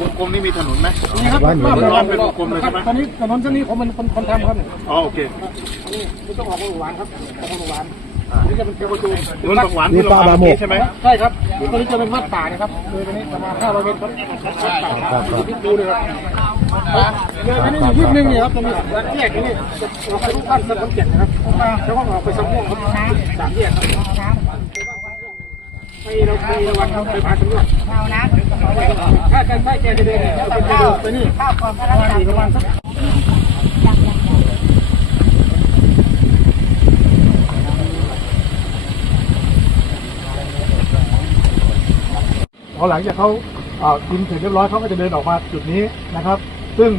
วงกลมนี่มีถนนไหมนี่ครับบ้านอยู่รอบรอบเป็นวงกลมเลยใช่ไหมตอนนี้ถนนเส้นนี้ผมเป็นคนคนทำครับอ๋อโอเคนี่ไม่ต้องออกโรงพยาบาลครับออกโรงพยาบาลนี่จะเป็นเทวตูถนนปักหวานที่เรามาเมื่อกี้ใช่ไหมใช่ครับตอนนี้จะเป็นวัดป่านะครับเลยตรงนี้ประมาณ500เมตรครับวัดป่าที่ดูเลยครับเลยไปนี่อีกนิดนึงนี่ครับตรงนี้แยกนี่จะออกไปทุกบ้านสะพานเจ็ดนะครับแล้วก็ออกไปสมม่วงครับสามแยกครับ ไปเราไปวัดเราไปพาตำรวจเอานะถ้ากันไม่แกจะเดินเราไปเดินไปนี่ข้าวก่อนพระราชทารพอหลังจากเขาอ่อกินเสร็จเรียบร้อยเขาก็จะเดินออกมาจุดนี้นะครับ ซึ่ง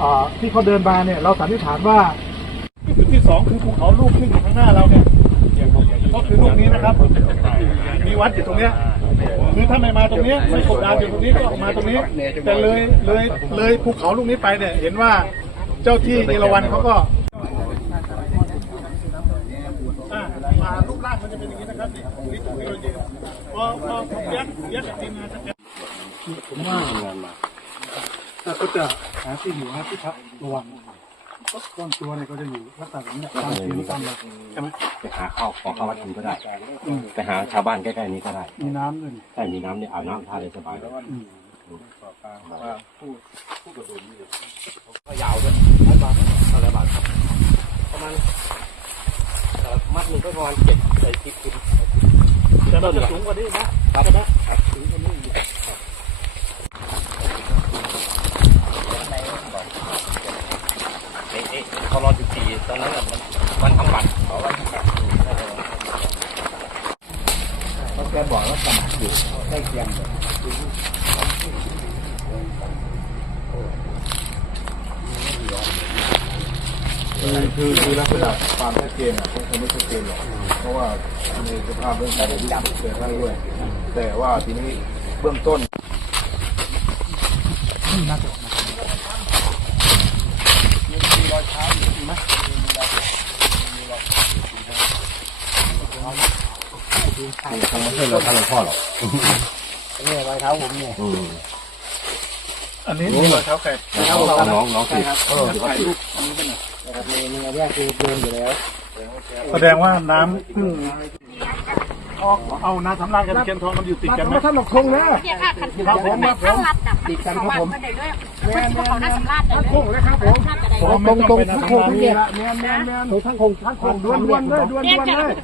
อ่อที่เขาเดินมาเนี่ยเราสันนิษฐานว่าจุดที่สองคือภูเขาลูกที่อยู่ข้างหน้าเราเนี่ย นี้นะครับ มีวัดอยู่ตรงเนี้ยคือถ้าไม่มาตรงเนี้ยไม่กบดานอยู่ตรงนี้ก็ออกมาตรงนี้ แต่เลยเลยเลยภูเขาลูกนี้ไปเนี่ย เห็นว่าเจ้าที่เอราวัณเขาก็อ่ามารูปร่างมันจะเป็นอย่างนี้นะครับนี่ตรงนี้เรายืนพอพอผมเรียกเรียกกับทีมงานจะผมว่าแต่ก็จะหาที่อยู่หาที่พักระวัง ต้นตัวเนี่ยก็จะอยู่ลักษณะแบบนี้ตามเสียงตามอะไรใช่ไหมไปหาข้าวของข้าววัดกินก็ได้ไปหาชาวบ้านใกล้ๆนี้ก็ได้ มีน้ำด้วยนี่ใช่มีน้ำเนี่ยอาบน้ำทาเลยสบายเลยยาวด้วยร้อยบาทเท่าไหรบาทประมาณเอ่อมัดหนึ่งก็ประมาณเจ็ดใส่สิบคุณแต่เราจะสูงกว่านี้นะใช่ไหมสูงกว่านี้อีก เอ๊ะเอ๊ะเขารอจุดสี่ตอนนั้นมันวันทำบัตรเขาวันทำบัตรเขาแกบอกว่าสมัครอยู่ใกล้เคียงคือคือคือลักษณะความชัดเจนอะคงไม่ชัดเจนหรอกเพราะว่าในสภาพเรื่องการจับเกิดขึ้นด้วย แต่ว่าทีนี้เบื้องต้นนี่นะ คงไม่ใช่เราท่านหลวงพ่อหรอกนี่รอยเท้าผมเนี่ย อืม อันนี้มีรอยเท้าแขกน้องน้องน้องสิเออ ถ่ายรูปนะครับในในแรกคือเดินอยู่แล้วแสดงว่าน้ำเพิ่งออกเอาน้ำสำรานกับตะเคียนทองมันอยู่ติดกันไหม ท่านหลอกคงนะเนี่ยค่ะคันคือเราเป็นแบบข้างรัดอะชาวบ้านก็ได้ด้วยคนที่เขาน่าสำราญได้คงเลยครับผมน่าจะได้อ๋อไม่ต้องเป็นน้ำสำราญเนี่ยแมนแมนแมนทั้งคงทั้งคงด้วนด้วนเลยด้วนด้วนเลย